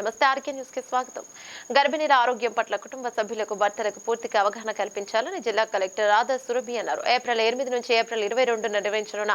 నమస్తే ఆర్కే న్యూస్కి స్వాగతం. గర్భిణీల ఆరోగ్యం పట్ల కుటుంబ సభ్యులకు భర్తలకు పూర్తిగా అవగాహన కల్పించాలని జిల్లా కలెక్టర్ రాధా సురభి అన్నారు. ఏప్రిల్ ఎనిమిది నుంచి ఏప్రిల్ ఇరవై రెండున నిర్వహించనున్న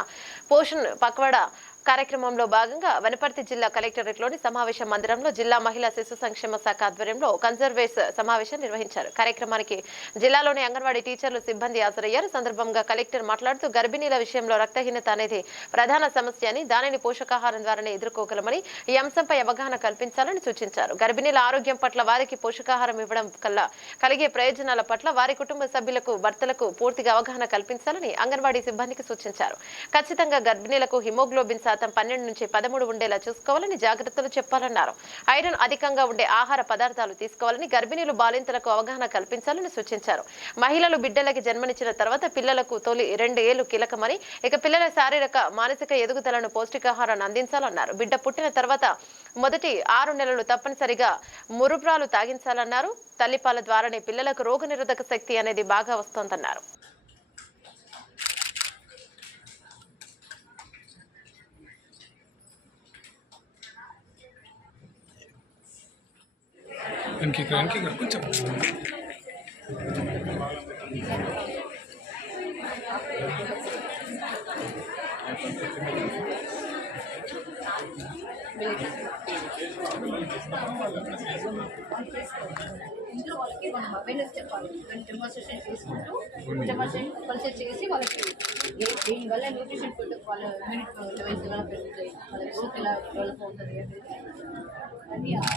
పోషణ్ పక్వాడా కార్యక్రమంలో భాగంగా వనపర్తి జిల్లా కలెక్టరేట్లోని సమావేశ మందిరంలో జిల్లా మహిళా శిశు సంక్షేమ శాఖ ఆధ్వర్యంలో కన్జర్వేస్ సమావేశం నిర్వహించారు. కార్యక్రమానికి జిల్లాలోని అంగన్వాడీ టీచర్లు సిబ్బంది హాజరయ్యారు. సందర్భంగా కలెక్టర్ మాట్లాడుతూ గర్భిణీల విషయంలో రక్తహీనత అనేది ప్రధాన సమస్య అని దానిని పోషకాహారం ద్వారానే ఎదుర్కోగలమని ఈ అంశంపై అవగాహన కల్పించాలని సూచించారు. గర్భిణీల ఆరోగ్యం పట్ల వారికి పోషకాహారం ఇవ్వడం కల్లా కలిగే ప్రయోజనాల పట్ల వారి కుటుంబ సభ్యులకు భర్తలకు పూర్తిగా అవగాహన కల్పించాలని అంగన్వాడీ సిబ్బందికి సూచించారు. ఖచ్చితంగా గర్భిణీలకు హిమోగ్లోబిన్ శాతం పన్నెండు నుంచి పదమూడు ఉండేలా చూసుకోవాలని జాగ్రత్తలు చెప్పాలన్నారు. ఐరన్ అధికంగా ఉండే ఆహార పదార్థాలు తీసుకోవాలని గర్భిణీలు బాలింతలకు అవగాహన కల్పించాలని సూచించారు. మహిళలు బిడ్డలకి జన్మనిచ్చిన తర్వాత పిల్లలకు తొలి రెండు ఏళ్ళు కీలకమని ఇక పిల్లల శారీరక మానసిక ఎదుగుదలను పౌష్టికాహారాన్ని అందించాలన్నారు. బిడ్డ పుట్టిన తర్వాత మొదటి ఆరు నెలలు తప్పనిసరిగా మురుబ్రాలు తాగించాలన్నారు. తల్లిపాల ద్వారానే పిల్లలకు రోగనిరోధక శక్తి అనేది బాగా వస్తోందన్నారు. వెనక్కి ఇక్కడ వెనక్కి ఇక్కడ కొంచెం ఇంట్లో వాళ్ళకి మనం అవేర్నెస్ చెప్పాలి. డెమోన్స్ట్రేషన్ చేసుకుంటూ డెమోన్స్ట్రేషన్ కంపల్సరీ చేసి వాళ్ళకి దీనివల్ల న్యూట్రిషన్ ఫుడ్ వాళ్ళ ఇమ్యూనిటీ లెవెల్స్ ఎలా పెరుగుతాయి వాళ్ళ గ్రోత్ ఎలా డెవలప్ అవుతుంది అనేది అది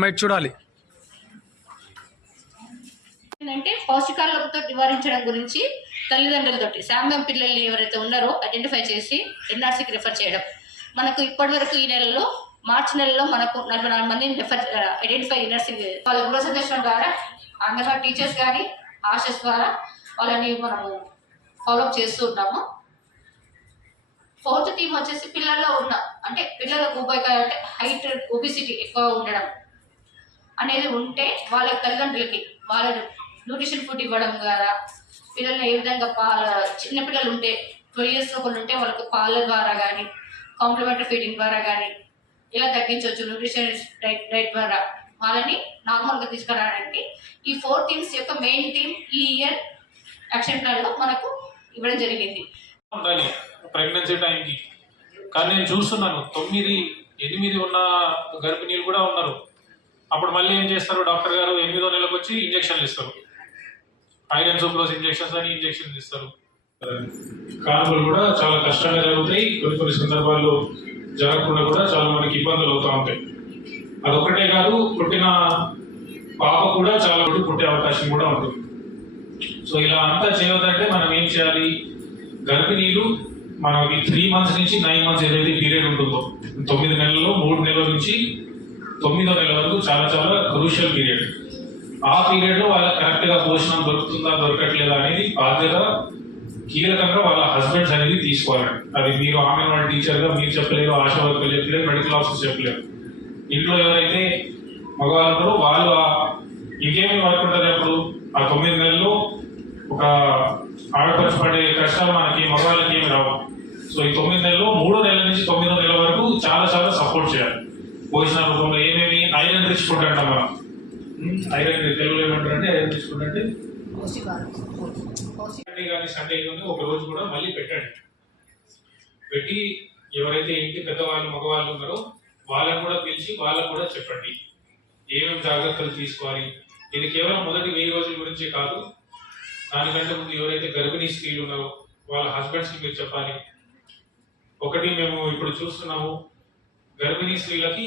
మరి చూడాలి. ఏంటంటే పౌష్టికాలతో నివారించడం గురించి తల్లిదండ్రులతోటి శాంగం పిల్లల్ని ఎవరైతే ఉన్నారో ఐడెంటిఫై చేసి ఎన్ఆర్సీకి రిఫర్ చేయడం. మనకు ఇప్పటివరకు ఈ నెలలో మార్చి నెలలో మనకు నలభై నాలుగు మందిని రిఫర్ ఐడెంటిఫై ఎన్ఆర్సీ వాళ్ళ గృహ సందర్శనం ద్వారా అంగన్వాడీ టీచర్స్ కానీ ఆశస్ ద్వారా వాళ్ళని మనము ఫాలోఅప్ చేస్తూ ఉన్నాము ఫోర్త్ థీమ్ వచ్చేసి పిల్లల్లో ఉన్న అంటే పిల్లలకు ఉపయోగ అంటే హైట్ ఒబిసిటీ ఎక్కువ ఉండడం. అనేది ఉంటే వాళ్ళ తల్లిదండ్రులకి వాళ్ళ న్యూట్రిషన్ ఫుడ్ ఇవ్వడం ద్వారా పిల్లల్ని ఏ విధంగా పాల చిన్న పిల్లలు ఉంటే ట్వెల్వ్ ఇయర్స్ లోపల ఉంటే వాళ్ళకి పాల ద్వారా కానీ కాంప్లిమెంటరీ ఫీడింగ్ ద్వారా కానీ ఇలా తగ్గించవచ్చు. న్యూట్రిషన్ డైట్ డైట్ ద్వారా వాళ్ళని నార్మల్గా తీసుకురావడానికి ఈ ఫోర్ థీమ్స్ యొక్క మెయిన్ థీమ్ ఈ ఇయర్ యాక్షన్ ప్లాన్లో మనకు ఇవ్వడం జరిగింది. ఉండాలి. ప్రెగ్నెన్సీ టైంకి కానీ నేను చూస్తున్నాను తొమ్మిది ఎనిమిది ఉన్న గర్భిణీలు కూడా ఉన్నారు. అప్పుడు మళ్ళీ ఏం చేస్తారు? డాక్టర్ గారు ఎనిమిదో నెలకు వచ్చి ఇంజక్షన్లు ఇస్తారు. ఐరన్ సూప్లోస్ ఇంజక్షన్స్ అని ఇంజక్షన్స్ ఇస్తారు. కానుకలు కూడా చాలా కష్టంగా జరుగుతాయి. కొన్ని కొన్ని సందర్భాల్లో జరగకుండా కూడా చాలా మనకి ఇబ్బందులు అవుతూ ఉంటాయి. అదొక్కటే కాదు పుట్టిన పాప కూడా చాలా వరకు పుట్టే అవకాశం కూడా ఉంటుంది. సో ఇలా అంతా చేయవద్దంటే మనం ఏం చేయాలి? గర్భిణీలు మనకి త్రీ మంత్స్ నుంచి నైన్ మంత్స్ ఏదైతే పీరియడ్ ఉంటుందో తొమ్మిది నెలల్లో మూడు నెలల నుంచి తొమ్మిదో నెల వరకు చాలా చాలా క్రూషియల్ పీరియడ్ ఆ పీరియడ్లో వాళ్ళకి కరెక్ట్గా పోషణం దొరుకుతుందా దొరకట్లేదా అనేది బాధ్యత కీలకంగా వాళ్ళ హస్బెండ్స్ అనేది తీసుకోవాలండి అది మీరు అంగన్వాడీ టీచర్గా మీరు చెప్పలేరు ఆశా వర్క్ చెప్పలేరు మెడికల్ ఆఫీసర్ చెప్పలేరు. ఇంట్లో ఎవరైతే మగవాళ్ళు వాళ్ళు ఇంకేమి వర్క్ ఉంటుంది అప్పుడు? ఆ తొమ్మిది నెలలు ఒక ఆడపడుచు పడే కష్టాలు మనకి మగవాళ్ళకి ఏమి రావు. సో ఈ తొమ్మిది నెలలు మూడో నెలల నుంచి తొమ్మిదో నెల వరకు చాలా చాలా సపోర్ట్ చేయాలి. భోజన రూపంలో ఏమేమి? ఐరన్ రిచ్ మనం. ఐరన్ తెలుగులో ఏమంటారంటే ఐరన్ ఐదు తీసుకుంటే సండే కానీ సండే కానీ ఒక రోజు కూడా మళ్ళీ పెట్టండి పెట్టి ఎవరైతే ఇంటి పెద్దవాళ్ళు మగవాళ్ళు ఉన్నారో వాళ్ళని కూడా పిలిచి వాళ్ళకు కూడా చెప్పండి. ఏమేమి జాగ్రత్తలు తీసుకోవాలి? ఇది కేవలం మొదటి వెయ్యి రోజుల గురించి కాదు. దానికంటే ముందు ఎవరైతే గర్భిణీ స్త్రీలు ఉన్నారో వాళ్ళ హస్బెండ్స్కి మీరు చెప్పాలి. ఒకటి మేము ఇప్పుడు చూస్తున్నాము గర్భిణీ స్త్రీలకి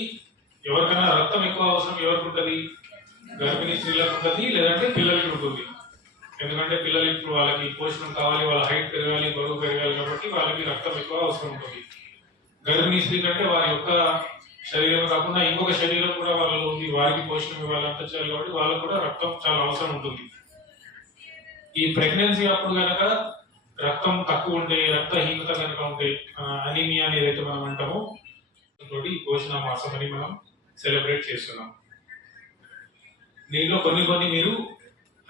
ఎవరికైనా రక్తం ఎక్కువ అవసరం ఎవరికి ఉంటుంది గర్భిణీ స్త్రీలకు ఉంటుంది లేదంటే పిల్లలకి ఉంటుంది ఎందుకంటే పిల్లలు ఇప్పుడు వాళ్ళకి పోషణం కావాలి వాళ్ళ హైట్ పెరగాలి బరువు పెరగాలి కాబట్టి వాళ్ళకి రక్తం ఎక్కువ అవసరం ఉంటుంది. గర్భిణీ స్త్రీ కంటే వారి యొక్క శరీరం కాకుండా ఇంకొక శరీరం కూడా వాళ్ళలో ఉంది. వారికి పోషణం ఇవ్వాలంత చేయాలి కాబట్టి వాళ్ళకు కూడా రక్తం చాలా అవసరం ఉంటుంది. ఈ ప్రెగ్నెన్సీ అప్పుడు కనుక రక్తం తక్కువ ఉంటే రక్తహీనత కనుక ఉంటే అనీమియా అని ఏదైతే మనం అంటామో. తోటి పోషణ మాసం అని మనం సెలబ్రేట్ చేస్తున్నాం. దీనిలో కొన్ని కొన్ని మీరు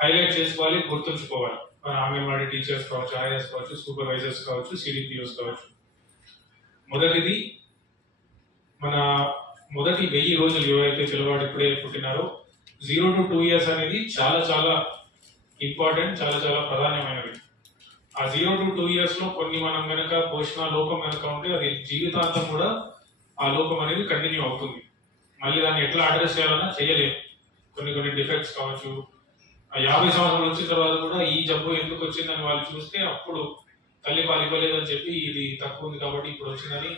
హైలైట్ చేసుకోవాలి గుర్తుంచుకోవాలి. మన అంగన్వాడీ టీచర్స్ కావచ్చు ఐఎస్ కావచ్చు సూపర్వైజర్స్ కావచ్చు సిడిపిఓస్ కావచ్చు. మొదటిది మన మొదటి వెయ్యి రోజులు ఎవరైతే పిల్లవాడు ఇప్పుడే పుట్టినారో జీరో టు టూ ఇయర్స్ అనేది చాలా చాలా ఇంపార్టెంట్ చాలా చాలా ప్రధానమైనది. ఆ జీరో టు టూ ఇయర్స్లో కొన్ని మనం కనుక పోషణ లోపం కనుక ఉంటే అది జీవితాంతం కూడా ఆ లోపం అనేది కంటిన్యూ అవుతుంది. మళ్ళీ దాన్ని ఎట్లా అడ్రస్ చేయాలన్నా చేయలేము. కొన్ని కొన్ని డిఫెక్ట్స్ కావచ్చు. ఆ యాభై సంవత్సరాలు వచ్చిన తర్వాత కూడా ఈ జబ్బు ఎందుకు వచ్చిందని వాళ్ళు చూస్తే అప్పుడు తల్లి పాలిపోలేదని ఇవ్వలేదని చెప్పి ఇది తక్కువ ఉంది కాబట్టి ఇప్పుడు వచ్చిందని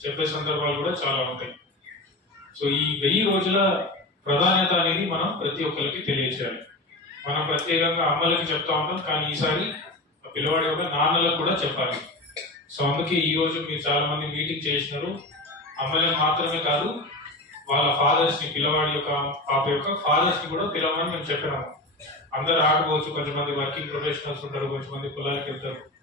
చెప్పే సందర్భాలు కూడా చాలా ఉంటాయి. సో ఈ వెయ్యి రోజుల ప్రాధాన్యత అనేది మనం ప్రతి ఒక్కరికి తెలియచేయాలి. మనం ప్రత్యేకంగా అమ్మలకి చెప్తా ఉంటాం కానీ ఈసారి ఆ పిల్లవాడి యొక్క నాన్నలకు కూడా చెప్పాలి. సో అందుకే ఈ రోజు మీరు చాలా మంది మీటింగ్ చేసినారు. అమ్మలను మాత్రమే కాదు వాళ్ళ ఫాదర్స్ని పిల్లవాడి యొక్క పాప యొక్క ఫాదర్స్ని కూడా పిలవమని మేము చెప్పినాము. అందరు ఆడుకోవచ్చు కొంతమంది వర్కింగ్ ప్రొఫెషనల్స్ ఉంటారు కొంతమంది పొలాలకు వెళ్తారు.